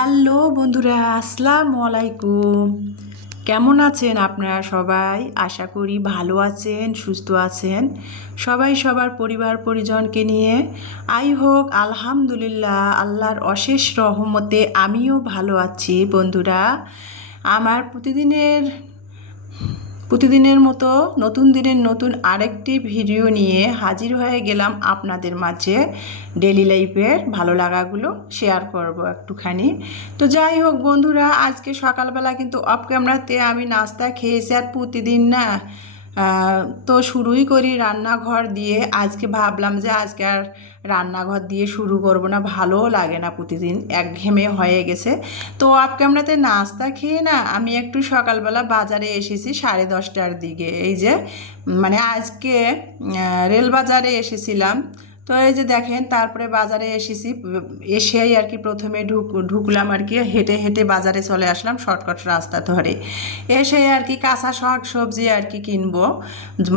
Hello বন্ধুরা, আসসালামু আলাইকুম। কেমন আছেন আপনারা সবাই? আশা করি ভালো আছেন, সুস্থ আছেন। সবাই সবার পরিবার পরিজনকে নিয়ে হোক আলহামদুলিল্লাহ, আল্লাহর অশেষ রহমতে আমিও ভালো আছি বন্ধুরা। আমার প্রতিদিনের মতো নতুন দিনের নতুন আরেকটি ভিডিও নিয়ে হাজির হয়ে গেলাম আপনাদের মাঝে। ডেলি লাইফের ভালো লাগাগুলো শেয়ার করব একটুখানি। তো যাই হোক বন্ধুরা, আজকে সকালবেলা কিন্তু অফ ক্যামেরাতে আমি নাস্তা খেয়েছি। আর প্রতিদিন না তো শুরুই করি রান্নাঘর দিয়ে। আজকে ভাবলাম যে আজকে আর রান্নাঘর দিয়ে শুরু করব না, ভালোও লাগে না, প্রতিদিন একঘেয়েমি হয়ে গেছে। তো অফ ক্যামেরাতে নাস্তা খেয়ে না আমি একটু সকালবেলা বাজারে এসেছি 10:30টার দিকে। এই যে মানে আজকে রেল বাজারে এসেছিলাম। তো এই যে দেখেন, তারপরে বাজারে এসেছি, এসেই আর কি প্রথমে ঢুকলাম আর কি, হেঁটে হেঁটে বাজারে চলে আসলাম শর্টকাট রাস্তা ধরে। এসে আর কি কাঁচা শাক সবজি আর কি কিনবো,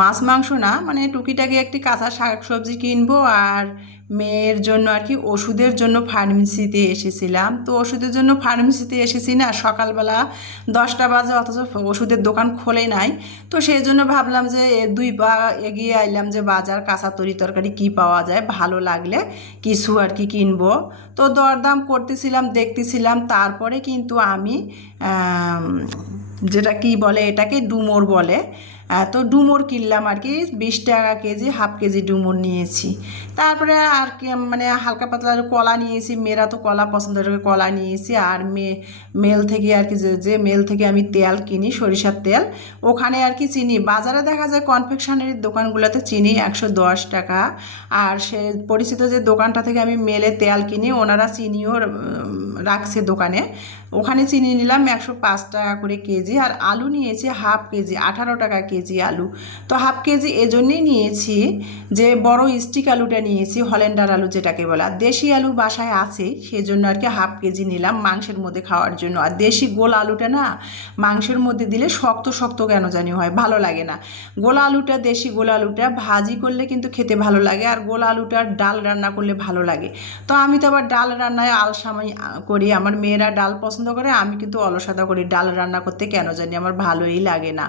মাছ মাংস না, মানে টুকিটাকি একটি কাঁচা শাক সবজি কিনবো। আর মেয়ের জন্য আর কি ওষুধের জন্য ফার্মেসিতে এসেছিলাম। তো ওষুধের জন্য ফার্মেসিতে এসেছি না সকালবেলা 10টা বাজে, অথচ ওষুধের দোকান খোলে নাই। তো সেই জন্য ভাবলাম যে 2 পা এগিয়ে আইলাম যে বাজার কাঁচা তরকারি কী পাওয়া যায়, ভালো লাগলে কিছু আর কি কিনবো। তো দরদাম করতেছিলাম, দেখতেছিলাম। তারপরে কিন্তু আমি যেটা কি বলে, এটাকে ডুমুর বলে, তো ডুমুর কিনলাম আর কি 20 টাকা কেজি, হাফ কেজি ডুমুর নিয়েছি। তারপরে আর কি মানে হালকা পাতলা কলা নিয়েছি, মেয়েরা তো কলা পছন্দ করে, কলা নিয়েছি। আর মেল থেকে আর কি যে মেল থেকে আমি তেল কিনি, সরিষার তেল, ওখানে আর কি চিনি। বাজারে দেখা যায় কনফেকশনারির দোকানগুলোতে চিনি 110 টাকা। আর সে পরিচিত যে দোকানটা থেকে আমি মেলে তেল কিনি, ওনারা চিনিও রাখছে দোকানে, ওখানে চিনি নিলাম 105 টাকা করে কেজি। আর আলু নিয়েছি হাফ কেজি, 18 টাকা কেজি আলু। তো হাফ কেজি এজন্যই নিয়েছি যে বড় স্টিক আলুটা নিয়েছি, হল্যান্ডার আলু যেটাকে বলে। আর দেশি আলু বাসায় আছে, সেই জন্য আর কি হাফ কেজি নিলাম মাংসের মধ্যে খাওয়ার জন্য। আর দেশি গোল আলুটা না মাংসের মধ্যে দিলে শক্ত শক্ত কেন জানি হয়, ভালো লাগে না। গোলা আলুটা, দেশি গোলা আলুটা ভাজি করলে কিন্তু খেতে ভালো লাগে, আর গোলা আলুটার ডাল রান্না করলে ভালো লাগে। তো আমি তো আবার ডাল রান্নায় আলসামাই করি, আমার মেয়েরা ডাল পছন্দ করে, আমি কিন্তু অলসতা করি ডাল রান্না করতে, কেন জানি আমার ভালোই লাগে না।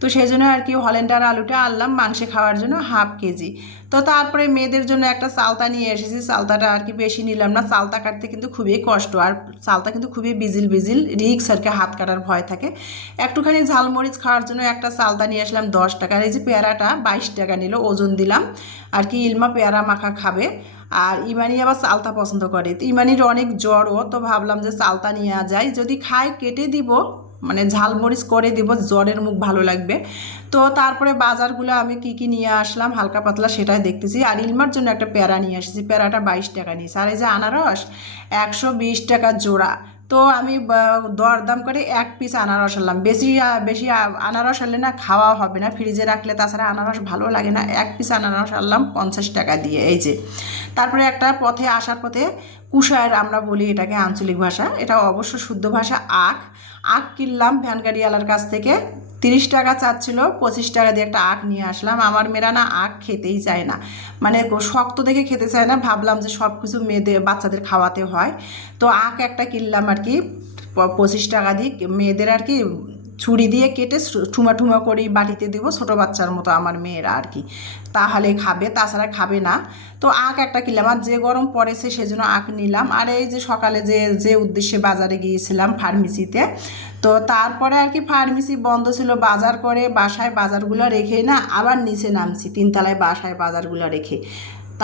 তো সেই জন্য আর কি হল্যান্ডার আলুটা আনলাম মাংসে খাওয়ার জন্য হাফ কেজি। তো তারপরে মেয়েদের জন্য একটা চালতা নিয়ে এসেছি, চালতাটা আর কি বেশি নিলাম না, চালতা কাটতে কিন্তু খুবই কষ্ট, আর চালতা কিন্তু খুবই বিজিল বিজিল, রিক্স আর কি, হাত কাটার ভয় থাকে। একটুখানি ঝালমরিচ খাওয়ার জন্য একটা চালতা নিয়ে আসলাম 10 টাকার। এই যে পেয়ারাটা 22 টাকা নিল, ওজন দিলাম আর কি, ইলমা পেয়ারা মাখা খাবে। আর ইমানি আবার চালতা পছন্দ করে, তো ইমানির অনেক জ্বরও, তো ভাবলাম যে চালতা নিয়ে যায়, যদি খায় কেটে দিব, মানে ঝালমরিচ করে দিব, জ্বরের মুখ ভালো লাগবে। তো তারপরে বাজারগুলো আমি কি কি নিয়ে আসলাম হালকা পাতলা সেটাই দেখতেছি। আর ইলমার জন্য একটা পেয়ারা নিয়ে এসেছি, পেয়ারাটা 22 টাকা নিয়েছি। আর এই যে আনারস 120 টাকা জোড়া। তো আমি দরদাম করে 1 পিস আনারস আনলাম, বেশি বেশি আনারস আনলে না খাওয়া হবে না, ফ্রিজে রাখলে তাছাড়া আনারস ভালো লাগে না। 1 পিস আনারস আনলাম 50 টাকা দিয়ে। এই যে তারপরে একটা পথে আসার পথে কুশায়ের আমরা বলি এটাকে আঞ্চলিক ভাষা, এটা অবশ্য শুদ্ধ ভাষা আখ। আখ কিনলাম ভ্যান গাড়িওয়ালার কাছ থেকে, 30 টাকা চাচ্ছিল, 25 টাকা দিয়ে একটা আখ নিয়ে আসলাম। আমার মেয়েরা না আখ খেতেই চায় না, মানে শক্ত দেখে খেতে চায় না, ভাবলাম যে সব কিছু মেয়েদের বাচ্চাদের খাওয়াতে হয়। তো আখ একটা কিনলাম আর কি 25 টাকা দিয়ে, মেয়েদের আর কি ছুরি দিয়ে কেটে ঠুমা ঠুমা করে বাটিতে দিব, ছোটো বাচ্চার মতো আমার মেয়েরা আর কি, তাহলে খাবে, তাছাড়া খাবে না। তো আখ একটা কিনলাম, আর যে গরম পড়েছে সেজন্য আখ নিলাম। আর এই যে সকালে যে উদ্দেশ্যে বাজারে গিয়েছিলাম ফার্মেসিতে, তো তারপরে আর কি ফার্মেসি বন্ধ ছিল, বাজার করে বাসায় বাজারগুলো রেখেই না আবার নিচে নামছি 3তলায়, বাসায় বাজারগুলো রেখে।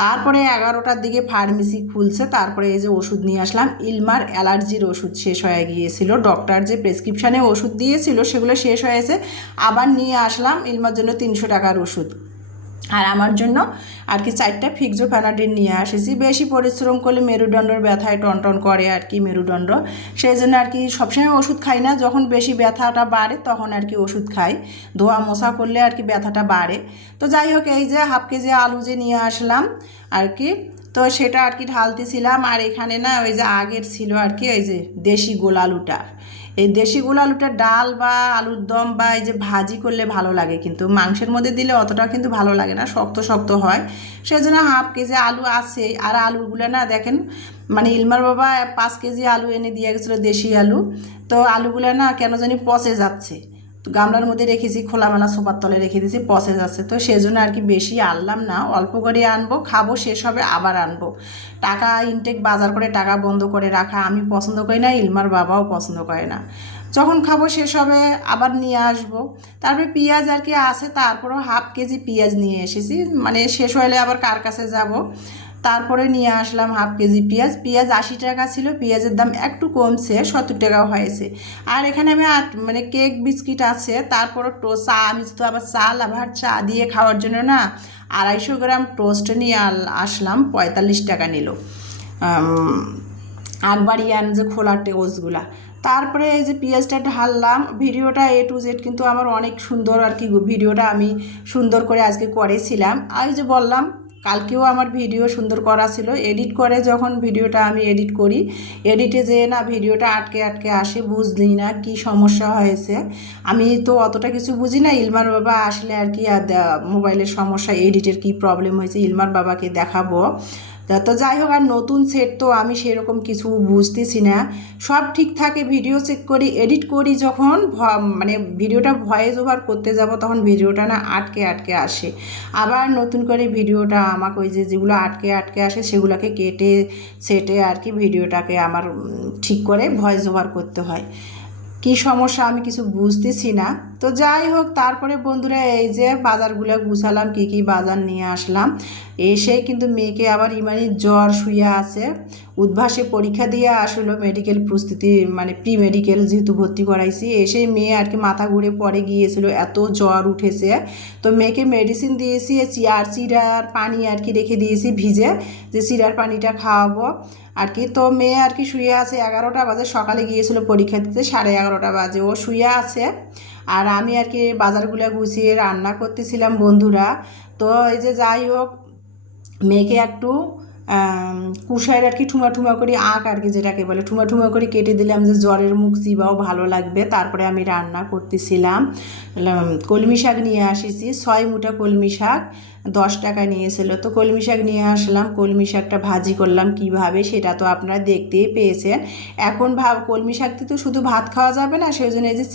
তারপরে 11টার দিকে ফার্মেসি খুলছে, তারপরে এই যে ওষুধ নিয়ে আসলাম। ইলমার অ্যালার্জির ওষুধ শেষ হয়ে গিয়েছিল, ডক্টর যে প্রেসক্রিপশানে ওষুধ দিয়েছিল সেগুলো শেষ হয়েছে, আবার নিয়ে আসলাম ইলমার জন্য 300 টাকার ওষুধ। আর আমার জন্য আর কি 4টা ফিক্সোফেনাডিন নিয়ে আসেছি। বেশি পরিশ্রম করলে মেরুদণ্ডের ব্যথায় টনটন করে আর কি, মেরুদণ্ড, সেই জন্য আর কি সবসময় ওষুধ খাই না, যখন বেশি ব্যথাটা বাড়ে তখন আর কি ওষুধ খাই, ধোয়া মোছা করলে আর কি ব্যথাটা বাড়ে। তো যাই হোক, এই যে হাফ কেজি আলু যে নিয়ে আসলাম আর কি, তো সেটা আর কি ঢালতেছিলাম। আর এখানে না ওই যে আগের ছিল আর কি ওই যে দেশি গোল আলুটা, এই দেশি গোল আলুটা ডাল বা আলুর দম বা এই যে ভাজি করলে ভালো লাগে, কিন্তু মাংসের মধ্যে দিলে অতটা কিন্তু ভালো লাগে না, শক্ত শক্ত হয়। সেজন্য হাফ কেজি আলু আছে। আর আলুগুলো না দেখেন, মানে ইলমার বাবা 5 কেজি আলু এনে দিয়ে গেছিলো, দেশি আলু। তো আলুগুলো না কেন জানি পচে যাচ্ছে। তো গামলার মধ্যে রেখেছি, খোলামেলা সোপার তলে রেখে দিয়েছি, পচে যাচ্ছে। তো সেজন্য আর কি বেশি আনলাম না, অল্প করে আনবো, খাবো, শেষ হবে আবার আনবো। টাকা ইনটেক বাজার করে টাকা বন্ধ করে রাখা আমি পছন্দ করি না, ইলমার বাবাও পছন্দ করে না। যখন খাবো শেষ হবে আবার নিয়ে আসবো। তারপরে পেঁয়াজ আর কি আছে, তারপরেও হাফ কেজি পেঁয়াজ নিয়ে এসেছি, মানে শেষ হলে আবার কার কাছে যাব। তারপরে নিয়ে আসলাম হাফ কেজি পেঁয়াজ। পেঁয়াজ 80 টাকা ছিল, পেঁয়াজের দাম একটু কমছে, 70 টাকা হয়েছে। আর এখানে আমি মানে কেক বিস্কিট আছে, তারপরে চা, আমি তো আবার আবার চা দিয়ে খাওয়ার জন্য না 250 গ্রাম টোস্ট নিয়ে আসলাম, 45 টাকা নিল। আকবরিয়ান যে খোলা টোস্টগুলা। তারপরে এই যে পেঁয়াজটা ঢাললাম। ভিডিওটা A to Z কিন্তু আমার অনেক সুন্দর আর কি, ভিডিওটা আমি সুন্দর করে আজকে করেছিলাম। আর ওই যে বললাম কালকেও আমার ভিডিও সুন্দর করা ছিল, এডিট করে যখন ভিডিওটা আমি এডিট করি, এডিটে যেয়ে না ভিডিওটা আটকে আটকে আসে, বুঝলি না কি সমস্যা হয়েছে। আমি তো অতটা কিছু বুঝি না, ইলমার বাবা আসলে আর কি মোবাইলের সমস্যা, এডিটের কি প্রবলেম হয়েছে ইলমার বাবাকে দেখাবো। তো যাই হোক, আর নতুন সেট তো আমি সেরকম কিছু বুঝতেছি না, সব ঠিক থাকে। ভিডিও চেক করি, এডিট করি, যখন মানে ভিডিওটা ভয়েস ওভার করতে যাব তখন ভিডিওটা না আটকে আটকে আসে। আবার নতুন করে ভিডিওটা আমাকে ওই যে যেগুলো আটকে আটকে আসে সেগুলোকে কেটে সেটে আর কি ভিডিওটাকে আমার ঠিক করে ভয়েস ওভার করতে হয়। কি সমস্যা আমি কিছু বুঝতেছি না। তো যাই হোক, তারপরে বন্ধুরা এই যে বাজারগুলো গুছালাম, কি কি বাজার নিয়ে আসলাম। এসে কিন্তু মেয়েকে আবার ইমানির জ্বর শুয়ে আছে, উদ্ভাসে পরীক্ষা দিয়ে আসলো, মেডিকেল প্রস্তুতি মানে প্রি মেডিকেল যেহেতু ভর্তি করাইছি। এসে মেয়ে আর কি মাথা ঘুরে পড়ে গিয়েছিল, এত জ্বর উঠেছে। তো মেয়েকে মেডিসিন দিয়েছি, আর চিরার পানি আর কি রেখে দিয়েছি ভিজে, যে চিরার পানিটা খাওয়াবো আর কি। তো মেয়ে আর কি শুয়ে আছে, 11টা বাজে, সকালে গিয়েছিল পরীক্ষা দিতে, 11:30 বাজে ও শুয়ে আছে। আর আমি আর কি বাজারগুলো গুছিয়ে রান্না করতেছিলাম বন্ধুরা। তো এই যে যাই হোক, মেয়েকে একটু কুশায়ের আর কি ঠুমা ঠুমা করে আঁক আর কি, যেটাকে বলে ঠুমা ঠুমা করে কেটে দিলাম, যে জ্বরের মুখ চিবাও ভালো লাগবে। তারপরে আমি রান্না করতেছিলাম, কলমি শাক নিয়ে আসিছি, 6 মুঠা কলমি শাক, 10 টাকা নিয়েছিল। তো কলমি শাক নিয়ে আসলাম, কলমি শাকটা ভাজি করলাম কিভাবে সেটা তো আপনারা দেখতেই পেয়েছেন। এখন কলমি শাক তো শুধু ভাত খাওয়া যাবে না, সেই জন্য এই যে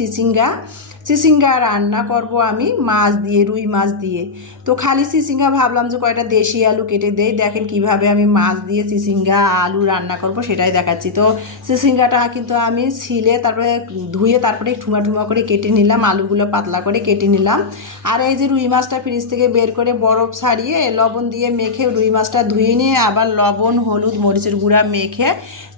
চিচিঙ্গা রান্না করব আমি মাছ দিয়ে, রুই মাছ দিয়ে। তো খালি চিচিঙ্গা ভাবলাম যে কয়টা দেশি আলু কেটে দেই, দেখেন কিভাবে আমি মাছ দিয়ে চিচিঙ্গা আলু রান্না করব সেটাই দেখাচ্ছি। তো চিচিঙ্গাটা কিন্তু আমি ছিলে তারপরে ধুয়ে তারপরে ঠুমা ঠুমা করে কেটে নিলাম, আলুগুলো পাতলা করে কেটে নিলাম। আর এই যে রুই মাছটা ফ্রিজ থেকে বের করে বরফ ছাড়িয়ে লবণ দিয়ে মেখে রুই মাছটা ধুয়ে নিয়ে আবার লবণ হলুদ মরিচের গুঁড়া মেখে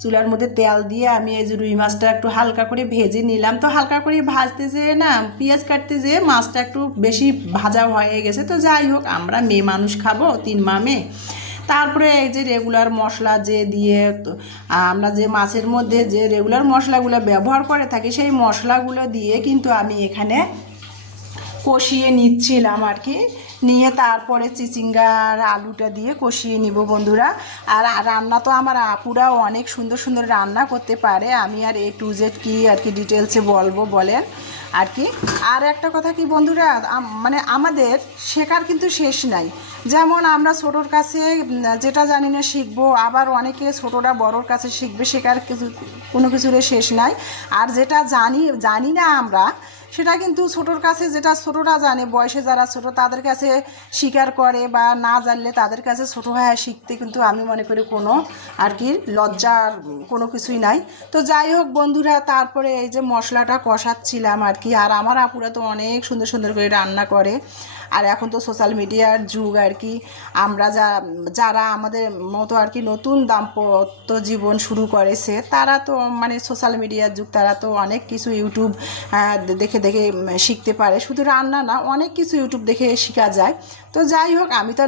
চুলার মধ্যে তেল দিয়ে আমি এই যে রুই মাছটা একটু হালকা করে ভেজে নিলাম। তো হালকা করে ভাজতে যেয়ে না পেঁয়াজ কাটতে যেয়ে মাছটা একটু বেশি ভাজা হয়ে গেছে। তো যাই হোক, আমরা মেয়ে মানুষ খাবো, 3 মা মেয়ে। তারপরে এই যে রেগুলার মশলা যে দিয়ে আমরা যে মাছের মধ্যে যে রেগুলার মশলাগুলো ব্যবহার করে থাকি, সেই মশলাগুলো দিয়ে কিন্তু আমি এখানে কষিয়ে নিচ্ছিলাম আর কি। নিয়ে তারপরে চিচিঙ্গার আলুটা দিয়ে কষিয়ে নিব বন্ধুরা। আর রান্না তো আমার আপুরাও অনেক সুন্দর সুন্দর রান্না করতে পারে, আমি আর A to Z কি আর কি ডিটেলসে বলবো বলেন আর কি। আর একটা কথা কি বন্ধুরা, মানে আমাদের শেখার কিন্তু শেষ নাই। যেমন আমরা ছোটোর কাছে যেটা জানি না শিখবো, আবার অনেকে ছোটোরা বড়োর কাছে শিখবে, শেখার কোনো কিছুর শেষ নাই। আর যেটা জানি না আমরা, সেটা কিন্তু ছোটোর কাছে, যেটা ছোটোরা জানে, বয়সে যারা ছোটো তাদের কাছে স্বীকার করে, বা না জানলে তাদের কাছে ছোটো হয়ে শিখতে কিন্তু আমি মনে করি কোনো আর কি লজ্জার কোনো কিছুই নাই। তো যাই হোক বন্ধুরা, তারপরে এই যে মশলাটা কষাচ্ছিলাম আর কি। আর আমার আপুরা তো অনেক সুন্দর সুন্দর করে রান্না করে। আর এখন তো সোশ্যাল মিডিয়ার যুগ আর কি, আমরা যারা আমাদের মতো আর কি নতুন দাম্পত্য জীবন শুরু করেছে, তারা তো মানে সোশ্যাল মিডিয়ার যুগ, তারা তো অনেক কিছু ইউটিউব দেখে দেখে শিখতে পারে। শুধু রান্না না, অনেক কিছু ইউটিউব দেখে শেখা যায়। তো যাই হোক, আমি তো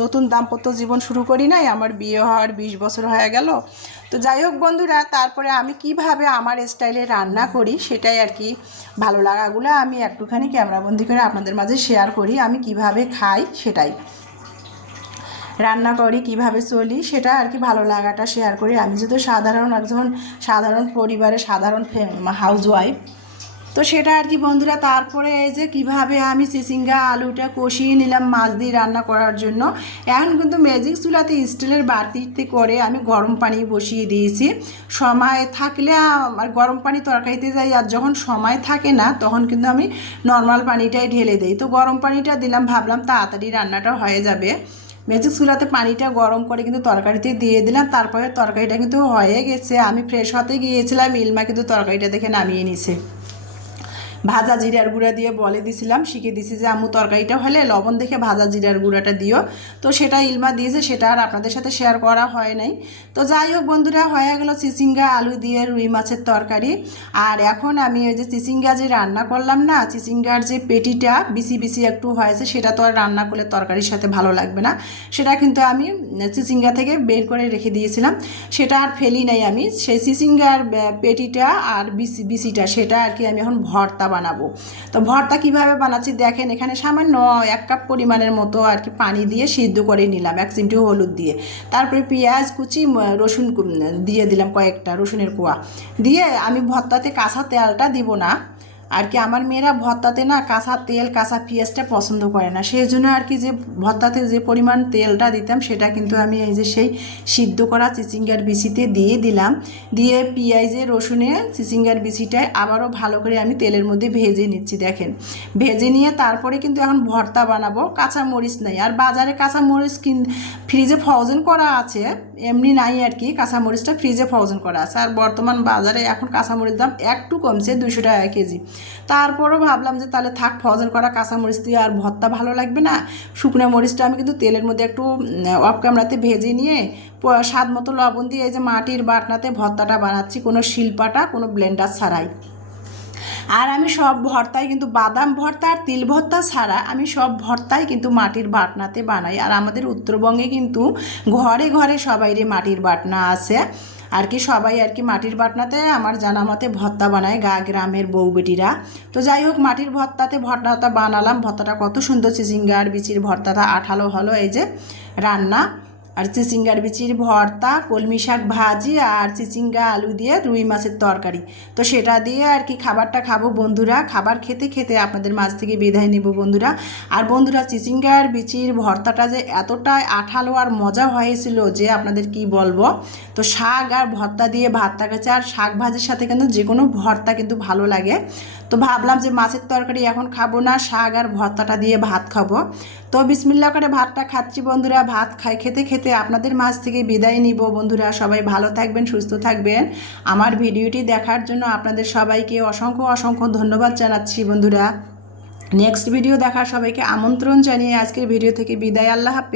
নতুন দাম্পত্য জীবন শুরু করি নাই, আমার বিয়ে হওয়ার 20 বছর হয়ে গেল। তো যাই হোক বন্ধুরা, তারপরে আমি কিভাবে আমার স্টাইলে রান্না করি সেটাই আর কি, ভালো লাগাগুলো আমি একটুখানি ক্যামেরাবন্দি করে আপনাদের মাঝে শেয়ার করি, আমি কিভাবে খাই সেটাই। রান্না করি, কিভাবে চলি, সেটা আর কি ভালো লাগাটা শেয়ার করি। আমি যেহেতু একজন সাধারণ পরিবারে সাধারণ হাউসওয়াইফ, তো সেটা আর কি বন্ধুরা। তারপরে এই যে কীভাবে আমি চিচিঙ্গা আলুটা কষিয়ে নিলাম মাছ দিয়ে রান্না করার জন্য। এখন কিন্তু ম্যাজিক চুলাতে স্টিলের বাটিতে করে আমি গরম পানি বসিয়ে দিয়েছি। সময় থাকলে আর গরম পানি তরকারিতে যাই, আর যখন সময় থাকে না তখন কিন্তু আমি নর্মাল পানিটাই ঢেলে দিই। তো গরম পানিটা দিলাম, ভাবলাম তাড়াতাড়ি রান্নাটা হয়ে যাবে। ম্যাজিক চুলাতে পানিটা গরম করে কিন্তু তরকারিতে দিয়ে দিলাম। তারপরে তরকারিটা কিন্তু হয়ে গেছে। আমি ফ্রেশ হতে গিয়েছিলাম, ইলমা কিন্তু তরকারিটা দেখে নামিয়ে নিছে। ভাজা জিরার গুঁড়া দিয়ে বলে দিছিলাম, শিখে দিছি যে আম্মু তরকারিটা হলে লবণ দেখে ভাজা জিরার গুঁড়াটা দিও। তো সেটা ইলমা দিয়েছে, সেটা আর আপনাদের সাথে শেয়ার করা হয় নাই। তো যাই হোক বন্ধুরা, হয়ে গেল চিচিঙ্গা আলু দিয়ে রুই মাছের তরকারি। আর এখন আমি ওই যে চিচিঙ্গা যে রান্না করলাম না, চিচিঙ্গার যে পেটিটা বিসি বিসি একটু হয়েছে, সেটা তো আর রান্না করলে তরকারির সাথে ভালো লাগবে না। সেটা কিন্তু আমি চিচিঙ্গা থেকে বের করে রেখে দিয়েছিলাম, সেটা আর ফেলি নাই আমি। সেই চিচিঙ্গার পেটিটা আর বিসিটা সেটা আর কি আমি এখন ভর্তা বানাবো। তো ভর্তা কিভাবে বানাচ্ছি দেখেন। এখানে সামান্য 1 কাপ পরিমাণের মতো আর কি পানি দিয়ে সিদ্ধ করে নিলাম, 1 চিমটি হলুদ দিয়ে। তারপরে পেঁয়াজ কুচি, রসুন দিয়ে দিলাম, কয়েকটা রসুনের কোয়া দিয়ে। আমি ভর্তাতে কাঁচা তেলটা দিব না আর কি। আমার মেয়েরা ভর্তাতে না কাঁচা তেল কাঁচা পেঁয়াজটা পছন্দ করে না, সেই জন্য আর কি যে ভর্তাতে যে পরিমাণ তেলটা দিতাম সেটা কিন্তু আমি এই যে সেই সিদ্ধ করা চিচিঙ্গার বিচিতে দিয়ে দিলাম। দিয়ে পেঁয়াজে রসুনে চিচিঙ্গার বিচিটায় আবারও ভালো করে আমি তেলের মধ্যে ভেজে নিচ্ছি। দেখেন, ভেজে নিয়ে তারপরে কিন্তু এখন ভর্তা বানাবো। কাঁচা মরিচ নেই, আর বাজারে কাঁচা মরিচ ফ্রিজে ফ্রোজেন করা আছে, এমনি নাই আর কি। কাঁচা মরিচটা ফ্রিজে ফ্রোজেন করা আছে। আর বর্তমান বাজারে এখন কাঁচা মরিচ দাম একটু কমছে, 200 টাকা কেজি। তারপরও ভাবলাম যে তাহলে থাক, ফ্রোজেন করা কাঁচা মরিচ দিয়ে আর ভর্তা ভালো লাগবে না। শুকনো মরিচটা আমি কিন্তু তেলের মধ্যে একটু অফ ক্যামেরাতে ভেজে নিয়ে স্বাদ মতো লবণ দিয়ে এই যে মাটির বাটনাতে ভর্তাটা বানাচ্ছি, কোনো শিলপাটা কোনো ব্লেন্ডার ছাড়াই। আর আমি সব ভর্তাই কিন্তু বাদাম ভর্তা আর তিল ভর্তা ছাড়া আমি সব ভর্তাই কিন্তু মাটির বাটনাতে বানাই। আর আমাদের উত্তরবঙ্গে কিন্তু ঘরে ঘরে সবাইরই মাটির বাটনা আছে আর কি। সবাই আর কি মাটির বাটনাতে আমার জানা মতে ভর্তা বানায়, গ্রামের বউ বেটিরা। তো যাই হোক, মাটির ভর্তাটা বানালাম। ভর্তাটা কত সুন্দর, চিচিঙ্গার বিচির ভর্তাটা আঠালো হলো। এই যে রান্না, আর চিচিঙ্গার বিচির ভর্তা, কলমি শাক ভাজি, আর চিচিঙ্গা আলু দিয়ে রুই মাছের তরকারি। তো সেটা দিয়ে আর কি খাবারটা খাবো বন্ধুরা। খাবার খেতে খেতে আপনাদের মাঝ থেকে বিদায় নেব বন্ধুরা। আর বন্ধুরা, চিচিঙ্গার বিচির ভর্তাটা যে এতটাই আঠালো আর মজা হয়েছিল যে আপনাদের কি বলবো। তো শাক আর ভর্তা দিয়ে ভাতটা গেছে, আর শাক ভাজির সাথে কিন্তু যে কোনো ভর্তা কিন্তু ভালো লাগে। তো ভাবলাম যে মাছের তরকারি এখন খাবো না, শাক আর ভর্তাটা দিয়ে ভাত খাবো। তো বিসমিল্লাহ করে ভাতটা খাচ্ছি বন্ধুরা। ভাত খেতে খেতে আপনাদের মাঝ থেকে বিদায় নিব বন্ধুরা। সবাই ভালো থাকবেন, সুস্থ থাকবেন। আমার ভিডিওটি দেখার জন্য আপনাদের সবাইকে অসংখ্য অসংখ্য ধন্যবাদ জানাচ্ছি বন্ধুরা। নেক্সট ভিডিও দেখার সবাইকে আমন্ত্রণ জানিয়ে আজকের ভিডিও থেকে বিদায়। আল্লাহ হাফেজ।